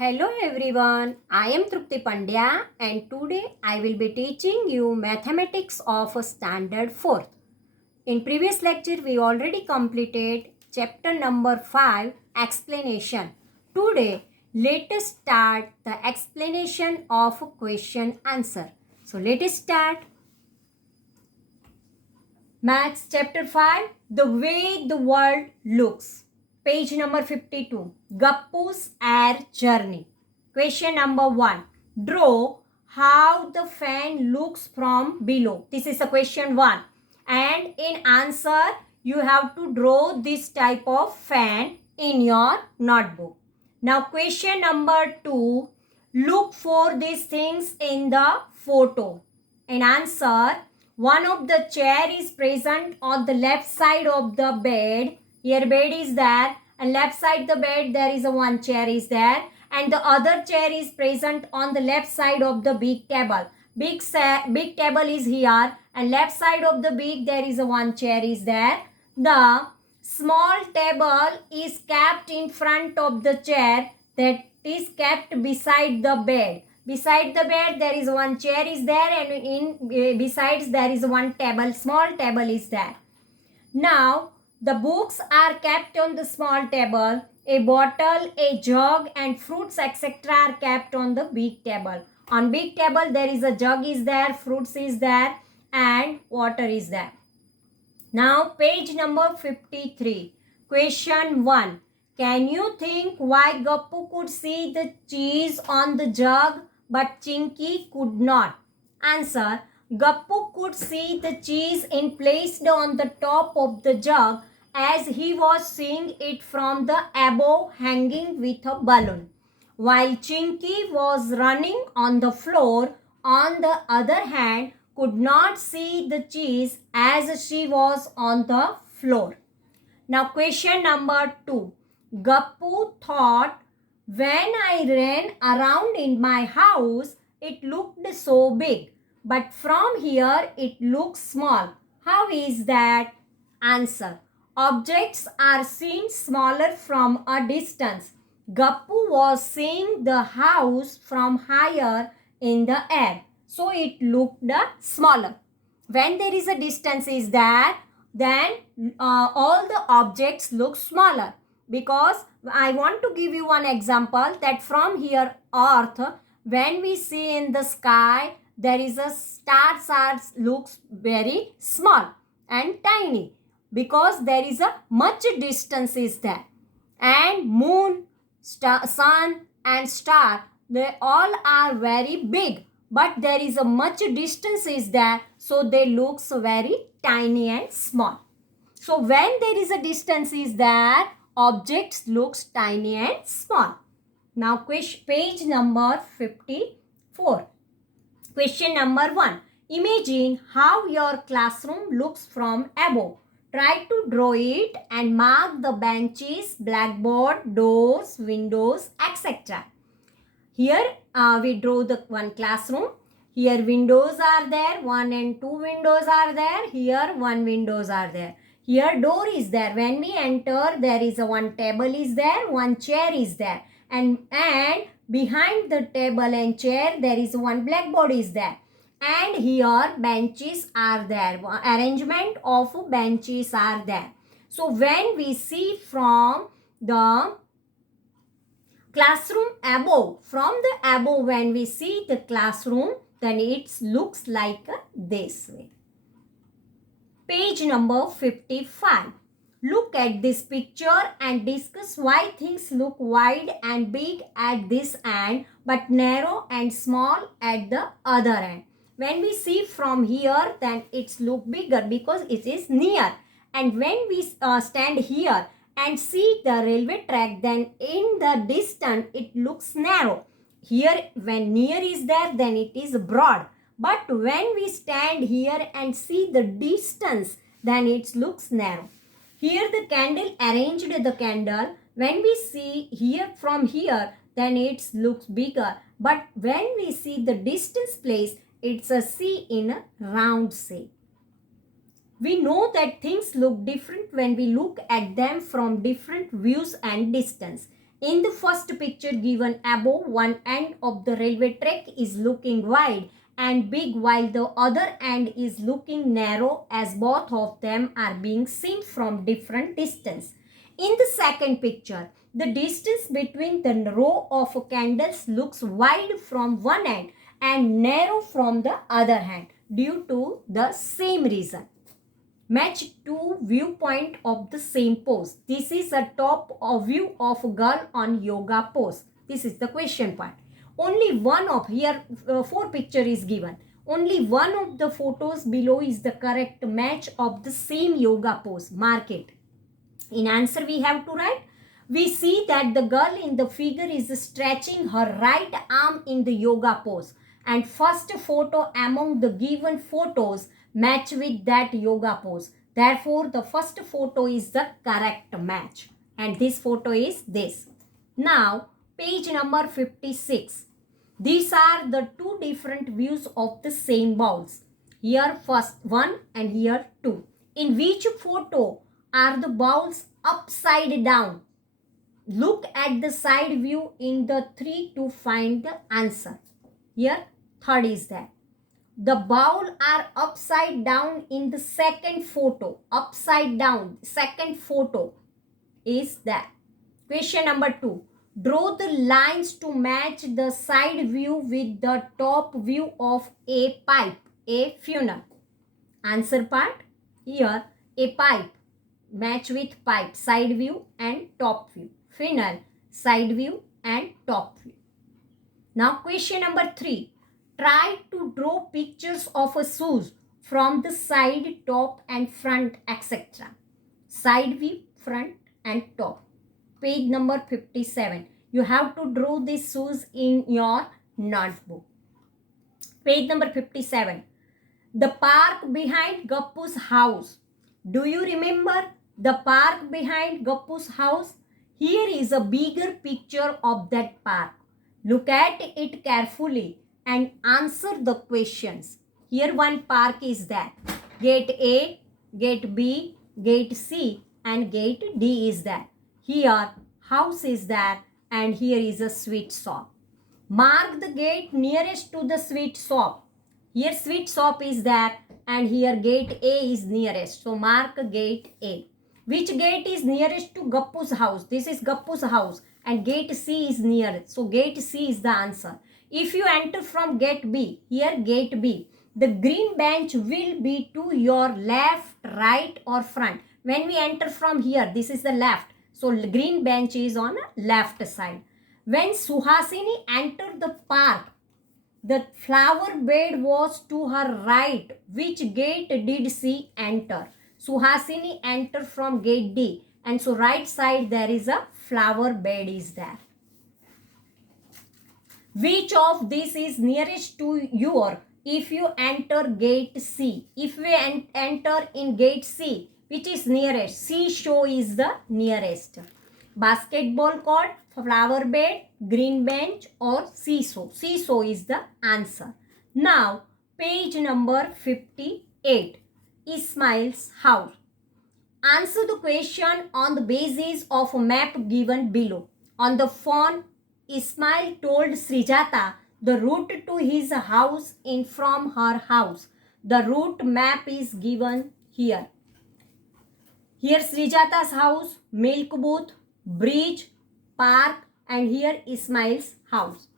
Hello everyone, I am Trupti Pandya and today I will be teaching you mathematics of standard 4th. In previous lecture we already completed chapter number 5 explanation. Today let us start the explanation of question answer. So let us start. Maths chapter 5 The way the world looks. Page number 52. Gappu's air journey. Question number 1. Draw how the fan looks from below. This is the question 1. And in answer, you have to draw this type of fan in your notebook. Now question number 2. Look for these things in the photo. In answer, one of the chair is present on the left side of the bed. Here bed is there and left side the bed there is a one chair is there and the other chair is present on the left side of the big table. Big table is here and left side of the big there is a one chair is there. The small table is kept in front of the chair that is kept beside the bed. Beside the bed there is one chair is there and besides there is one table, small table is there. Now the books are kept on the small table. A bottle, a jug and fruits etc. are kept on the big table. On big table there is a jug is there, fruits is there and water is there. Now page number 53. Question 1. Can you think why Gappu could see the cheese on the jug but Chinky could not? Answer. Gappu could see the cheese placed on the top of the jug as he was seeing it from the above hanging with a balloon. While Chinky was running on the floor, on the other hand, could not see the cheese as she was on the floor. Now question number 2. Gappu thought, when I ran around in my house, it looked so big. But from here, it looks small. How is that? Answer. Objects are seen smaller from a distance. Gappu was seeing the house from higher in the air. So it looked smaller. When there is a distance is there, then all the objects look smaller. Because I want to give you one example that from here earth, when we see in the sky, there is a stars looks very small and tiny because there is a much distance is there. And moon, sun and star, they all are very big. But there is a much distance is there, so they looks very tiny and small. So when there is a distance is there, objects looks tiny and small. Now page number 54. Question number 1. Imagine how your classroom looks from above. Try to draw it and mark the benches, blackboard, doors, windows, etc. Here we draw the one classroom. Here windows are there. 1 and 2 windows are there. Here 1 windows are there. Here door is there. When we enter, there is a one table is there. One chair is there. And behind the table and chair, there is one blackboard is there. And here benches are there. Arrangement of benches are there. So when we see from the classroom above, from the above when we see the classroom, then it looks like this way. Page number 55. Look at this picture and discuss why things look wide and big at this end but narrow and small at the other end. When we see from here, then it's look bigger because it is near. And when we stand here and see the railway track, then in the distance it looks narrow. Here when near is there, then it is broad. But when we stand here and see the distance, then it looks narrow. Here the candle arranged the candle. When we see here from here, then it looks bigger. But when we see the distance place, it's a C in a round shape. We know that things look different when we look at them from different views and distance. In the first picture given above, one end of the railway track is looking wide and big while the other end is looking narrow, as both of them are being seen from different distance. In the second picture, the distance between the row of candles looks wide from one end and narrow from the other hand due to the same reason. Match two viewpoint of the same pose. This is a top view of a girl on yoga pose. This is the question part. Only one of here, four picture is given. Only one of the photos below is the correct match of the same yoga pose. Mark it. In answer we have to write. We see that the girl in the figure is stretching her right arm in the yoga pose. And first photo among the given photos match with that yoga pose. Therefore, the first photo is the correct match. And this photo is this. Now, page number 56. These are the two different views of the same bowls. Here first one and here two. In which photo are the bowls upside down? Look at the side view in the 3 to find the answer. Here, third is that. The bowl are upside down in the second photo. Upside down. Second photo is that. Question number 2. Draw the lines to match the side view with the top view of a pipe, a funnel. Answer part. Here, a pipe. Match with pipe, side view and top view. Funnel, side view and top view. Now question number 3. Try to draw pictures of a shoes from the side, top and front, etc. Side view, front and top. Page number 57. You have to draw these shoes in your notebook. Page number 57. The park behind Gappu's house. Do you remember the park behind Gappu's house? Here is a bigger picture of that park. Look at it carefully and answer the questions. Here one park is that. Gate A, Gate B, Gate C and Gate D is that. Here house is that and here is a sweet shop. Mark the gate nearest to the sweet shop. Here sweet shop is that and here Gate A is nearest. So mark Gate A. Which gate is nearest to Gappu's house? This is Gappu's house and Gate C is near. So Gate C is the answer. If you enter from Gate B, here Gate B, the green bench will be to your left, right or front. When we enter from here, this is the left. So green bench is on the left side. When Suhasini entered the park, the flower bed was to her right. Which gate did she enter? Suhasini entered from Gate D. And so right side there is a flower bed is there. Which of these is nearest to your if you enter Gate C? If we enter in Gate C, which is nearest? Seashore is the nearest. Basketball court, flower bed, green bench or seesaw. Seesaw is the answer. Now, page number 58. Ismail's house. Answer the question on the basis of a map given below. On the phone, Ismail told Srijata the route to his house in from her house. The route map is given here. Here Srijata's house, milk booth, bridge, park and here Ismail's house.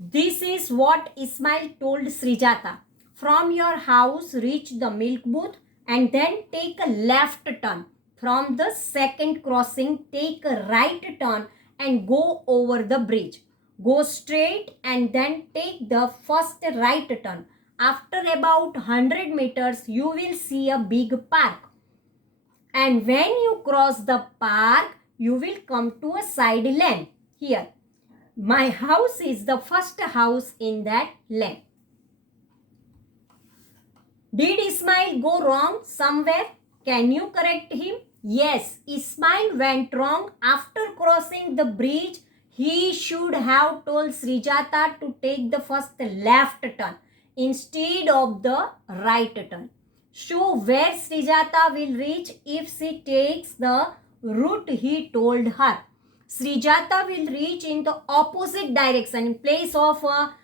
This is what Ismail told Srijata. From your house reach the milk booth and then take a left turn. From the second crossing take a right turn and go over the bridge. Go straight and then take the first right turn. After about 100 meters, you will see a big park. And when you cross the park, you will come to a side lane. Here, my house is the first house in that lane. Did Ismail go wrong somewhere? Can you correct him? Yes, Ismail went wrong. After crossing the bridge, he should have told Srijata to take the first left turn instead of the right turn. Show where Srijata will reach if she takes the route he told her. Srijata will reach in the opposite direction in place of a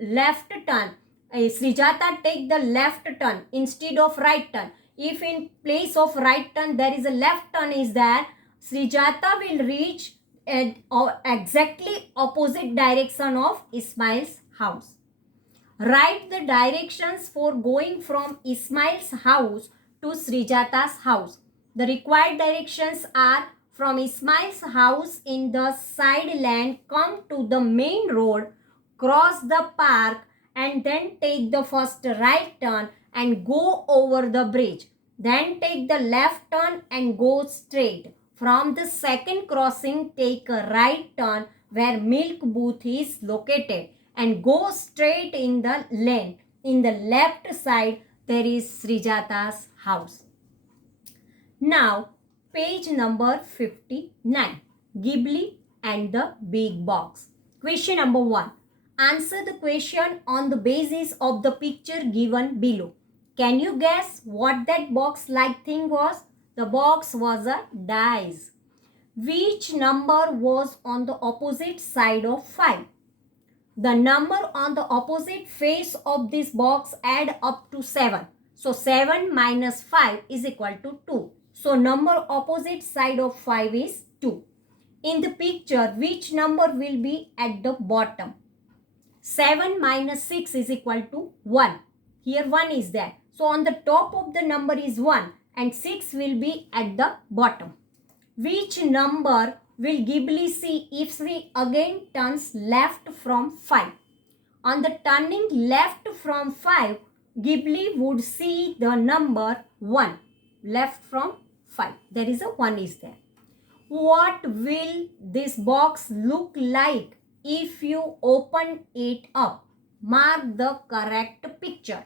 left turn. Srijata take the left turn instead of right turn. If in place of right turn there is a left turn is there, Srijata will reach at exactly opposite direction of Ismail's house. Write the directions for going from Ismail's house to Srijata's house. The required directions are from Ismail's house in the side lane, come to the main road, cross the park, and then take the first right turn and go over the bridge. Then take the left turn and go straight. From the second crossing, take a right turn where milk booth is located and go straight in the lane. In the left side, there is Srijata's house. Now, page number 59. Ghibli and the big box. Question number 1. Answer the question on the basis of the picture given below. Can you guess what that box-like thing was? The box was a dice. Which number was on the opposite side of 5? The number on the opposite face of this box add up to 7. So 7 minus 5 is equal to 2. So number opposite side of 5 is 2. In the picture, which number will be at the bottom? 7 minus 6 is equal to 1. Here 1 is there. So on the top of the number is 1 and 6 will be at the bottom. Which number will Ghibli see if we again turns left from 5? On the turning left from 5, Ghibli would see the number 1. Left from 5. There is a 1 is there. What will this box look like if you open it up? Mark the correct picture.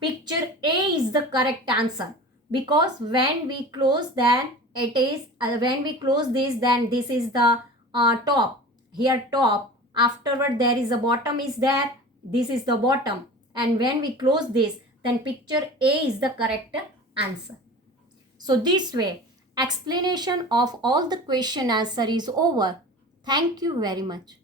Picture A is the correct answer because when we close then it is when we close this then this is the top. Here top. Afterward there is a bottom is there. This is the bottom. And when we close this then picture A is the correct answer. So this way explanation of all the question answer is over. Thank you very much.